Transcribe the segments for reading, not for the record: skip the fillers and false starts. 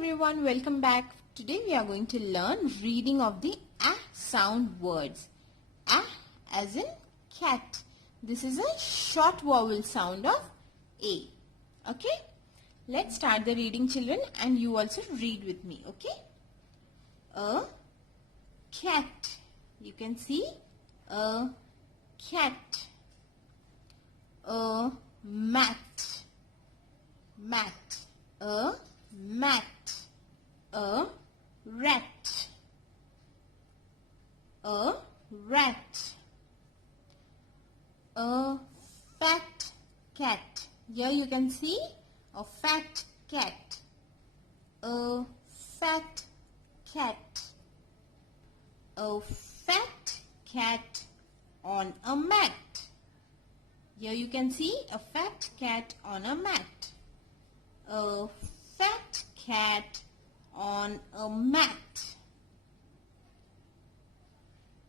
everyone, welcome back. Today we are going to learn reading of the A sound words. A as in cat. This is a short vowel sound of A. Okay? Let's start the reading, children, and you also read with me. Okay? A cat. You can see a cat. A mat. Mat. A mat. A rat. A rat. A fat cat. Here you can see a fat cat. A fat cat. A fat cat on a mat. Here you can see a fat cat on a mat. A fat cat on a mat.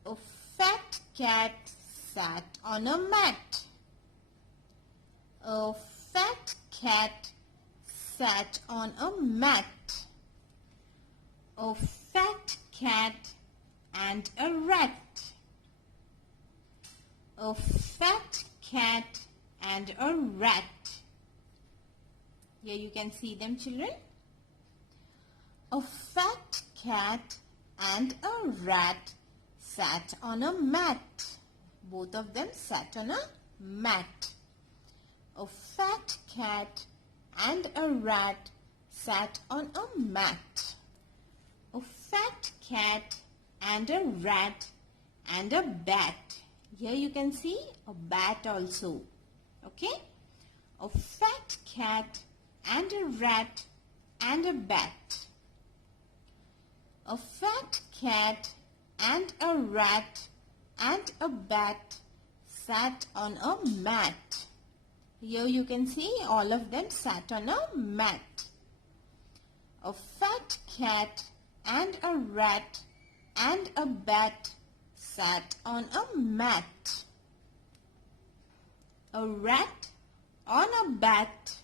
A fat cat sat on a mat. A fat cat sat on a mat. A fat cat and a rat. A fat cat and a rat. Here you can see them, children. A fat cat and a rat sat on a mat. Both of them sat on a mat. A fat cat and a rat sat on a mat. A fat cat and a rat and a bat. Here you can see a bat also. Okay? A fat cat and a rat and a bat. A fat cat and a rat and a bat sat on a mat. Here you can see all of them sat on a mat. A fat cat and a rat and a bat sat on a mat. A rat on a bat,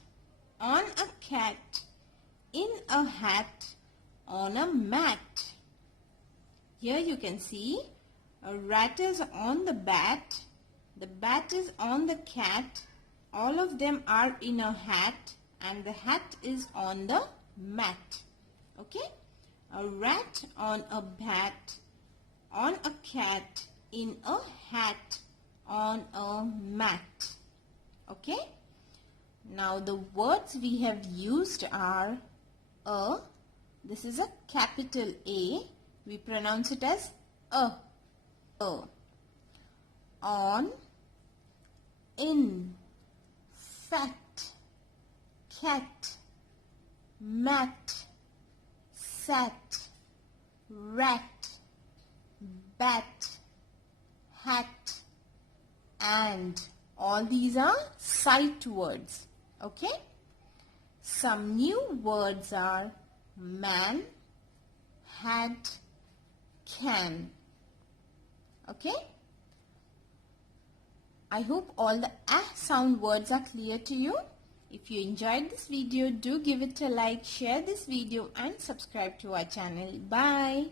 on a cat, in a hat, on a mat. Here you can see a rat is on the bat is on the cat, all of them are in a hat, and the hat is on the mat. Okay? A rat on a bat, on a cat, in a hat, on a mat. Okay? Now the words we have used are a. This is a capital A. We pronounce it as a. A. On, in, fat, cat, mat, sat, rat, bat, hat, and. All these are sight words. Okay? Some new words are man, hat, can. Okay? I hope all the A sound words are clear to you. If you enjoyed this video, do give it a like, share this video and subscribe to our channel. Bye.